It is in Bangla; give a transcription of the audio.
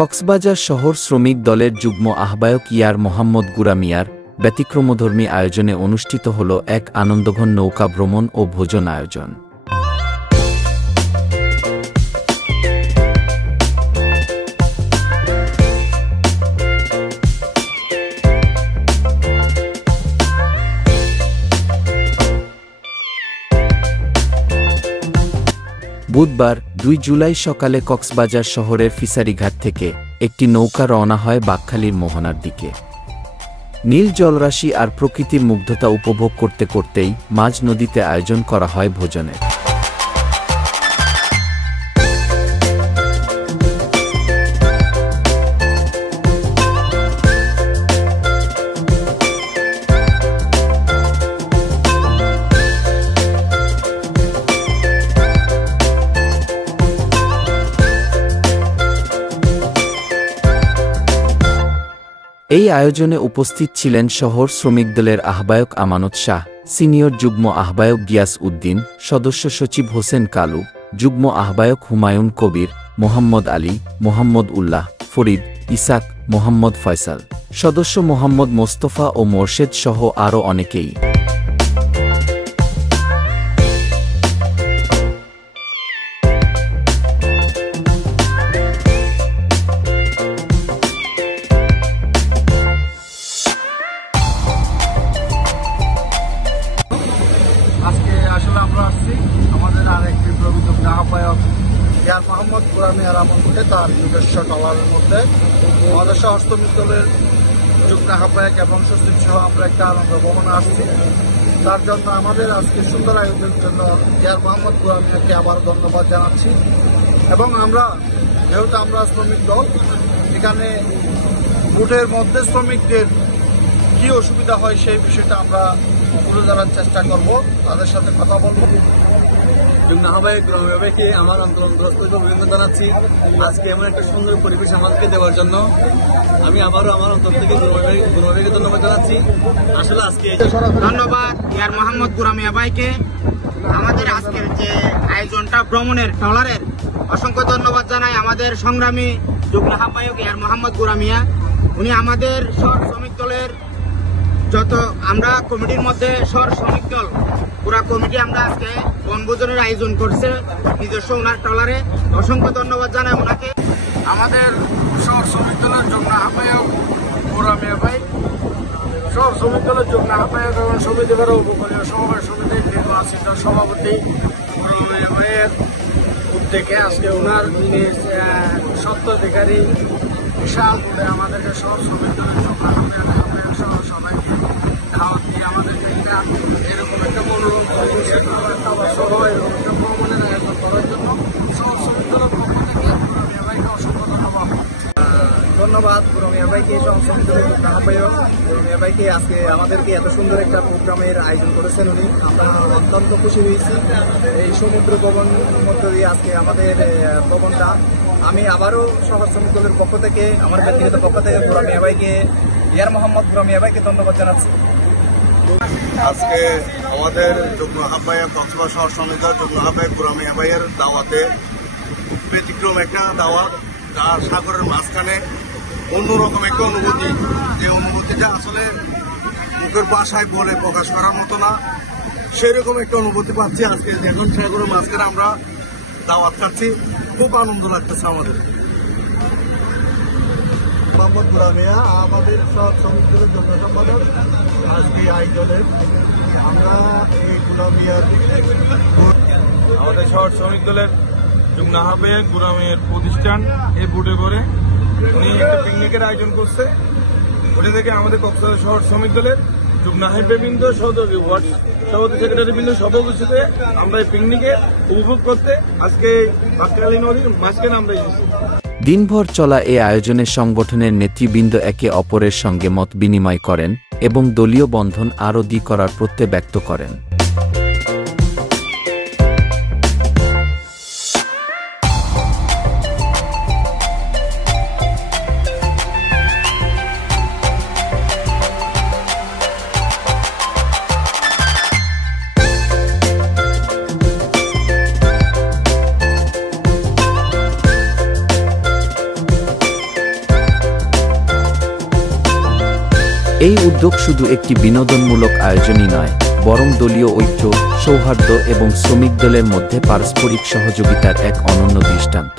কক্সবাজার শহর শ্রমিক দলের যুগ্ম আহ্বায়ক ইয়ার মোহাম্মদ গুরা মিয়ার ব্যতিক্রমধর্মী আয়োজনে অনুষ্ঠিত হল এক আনন্দঘন নৌকা ভ্রমণ ও ভোজন আয়োজন। বুধবার ২ জুলাই সকালে কক্সবাজার শহরের ফিসারিঘাট থেকে একটি নৌকা রওনা হয় বাকখালীর মোহনার দিকে। নীল জলরাশি আর প্রকৃতির মুগ্ধতা উপভোগ করতে করতেই মাঝ নদীতে আয়োজন করা হয় ভোজনের। এই আয়োজনে উপস্থিত ছিলেন শহর শ্রমিক দলের আহ্বায়ক আমানত শাহ, সিনিয়র যুগ্ম আহ্বায়ক গিয়াস উদ্দিন, সদস্য সচিব হোসেন কালু, যুগ্ম আহ্বায়ক হুমায়ুন কবির, মোহাম্মদ আলী, মোহাম্মদ উল্লাহ, ফরিদ, ইসাক, মোহাম্মদ ফয়সাল, সদস্য মোহাম্মদ মোস্তফা ও মোরশেদ সহ আরও অনেকেই। আমরা আসছি আমাদের আরেকটি প্রবীণ আহ্বায়ক ইয়ার মোহাম্মদ গুরা মিয়ার আমন্ত্রণে তার নিজস্ব ট্রলারের মধ্যে আমাদের শহর শ্রমিক দলের যুগ্ম আহ্বায়ক এবং সচিব সহ আমরা একটা আনন্দ ভ্রমণে আসছি। তার জন্য আমাদের আজকে সুন্দর আয়োজনের জন্য ইয়ার মোহাম্মদ গুরা মিয়াকে আবার ধন্যবাদ জানাচ্ছি। এবং আমরা যেহেতু আমরা শ্রমিক দল, এখানে বুটের মধ্যে শ্রমিকদের কি অসুবিধা হয় সেই বিষয়টা আমরা তুলে ধরার চেষ্টা করব, তাদের সাথে কথা বলবো। যুগ্ম আহ্বায়ক গুরা মিয়াকে আমার অন্তরস্থ অভিনন্দন জানাচ্ছি আজকে এমন একটা সুন্দর পরিবেশ আমাদেরকে দেওয়ার জন্য। আমি আবারও আমার অন্তর থেকে গুরা মিয়াকে ধন্যবাদ জানাচ্ছি। আসলে আজকে ধন্যবাদ ইয়ার মোহাম্মদ গুরা মিয়া ভাইকে আমাদের আজকের যে আয়োজনটা ভ্রমণের ট্রলারের, অসংখ্য ধন্যবাদ জানাই আমাদের সংগ্রামী যুগ্ম আহ্বায়ক ইয়ার মোহাম্মদ গুরা মিয়া। উনি আমাদের শহর শ্রমিক দলের যত আমরা কমিটির মধ্যে শহর শ্রমিক দল পুরা কমিটি আমরা আজকে বনভোজনের আয়োজন করছে নিজস্ব ওনার ট্রলারে। অসংখ্য ধন্যবাদ জানাই ওনাকে। আমাদের শহর শ্রমিক দলের যুগ্ম আহ্বায়ক গুরা মিয়া ভাই, শহর শ্রমিক দলের যুগ্ম আহ্বায়ক এবং সমিতির উপকূলীয় সমবায় সমিতির নির্বাচিত সভাপতি গুরা মিয়া ভাইয়ের উদ্যোগে আজকে ওনার স্বত্বাধিকারী বিশাল করে আমাদেরকে শহর শ্রমিক দলের যুগ্ম আহ্বায়ক সহ সবাইকে দাওয়াত দিয়ে আমাদেরকে এরকম একটা মনোরম পরিবেশে সহ এরকম একটা ভ্রমণের আয়োজন করার জন্য শহর শ্রমিক দলের পক্ষ থেকে গুরা মিয়া ভাইকে অসংখ্য ধন্যবাদ। গুরা মিয়া ভাইকে শহর শ্রমিক দলের আহ্বায়ক গুরা মিয়া ভাইকে আজকে আমাদেরকে এত সুন্দর একটা প্রোগ্রামের আয়োজন করেছেন উনি, আমরা অত্যন্ত খুশি হয়েছি। এই সমুদ্র ভবন মধ্য দিয়ে আজকে আমাদের ভবনটা আমি আবারও শহর শ্রমিক দলের পক্ষ থেকে আমার ব্যক্তিগত পক্ষ থেকে গুরা মিয়া ভাইকে ইয়ার মোহাম্মদ গুরা মিয়া ভাইকে ধন্যবাদ জানাচ্ছি। আজকে আমাদের যুগ্ম আহ্বায়ক কক্সবাজার শহর শ্রমিক দল যুগ্ম আহ্বায়ক গুরা মিয়া ভাইয়ের দাওয়াতে ব্যতিক্রম একটা দাওয়াত, যার সাগরের মাঝখানে অন্যরকম একটা অনুভূতি, যে অনুভূতিটা আসলে মুখের ভাষায় বলে প্রকাশ করার মতো না, সেরকম একটা অনুভূতি পাচ্ছি আজকে। এখন সাগরের মাঝখানে আমরা দাওয়াত খাচ্ছি, খুব আনন্দ লাগতেছে আমাদের। মোহাম্মদ গুরা মিয়া আমাদের শহর শ্রমিক দলের যুগ্ম সম্পাদক। আজকে আয়োজনের আমরা এই গুরা মিয়ার আমাদের শহর শ্রমিক দলের যুগ্ম আহ্বায়ক গুরা মিয়ার প্রতিষ্ঠান এই বুটে করে উনি একটা পিকনিকের আয়োজন করছে। ওটা থেকে আমাদের কক্সবাজার শহর শ্রমিক দলের যুগ্ম আহ্বায়কবৃন্দ সহযোগী ওয়ার্ড সভাপতি সেক্রেটারিবৃন্দ সভাপতিতে আমরা এই পিকনিকে উপভোগ করতে আজকে বাকখালী নদীর মাঝখানে আমরা এসেছি। দিনভর চলা এ আয়োজনে সংগঠনের নেতৃবৃন্দ একে অপরের সঙ্গে মত বিনিময় করেন এবং দলীয় বন্ধন আরও দৃঢ় করার প্রত্যয় ব্যক্ত করেন। এই উদ্যোগ শুধু একটি বিনোদনমূলক আয়োজনই নয়, বরং দলীয় ঐক্য, সৌহার্দ্য এবং শ্রমিক দলের মধ্যে পারস্পরিক সহযোগিতার এক অনন্য দৃষ্টান্ত।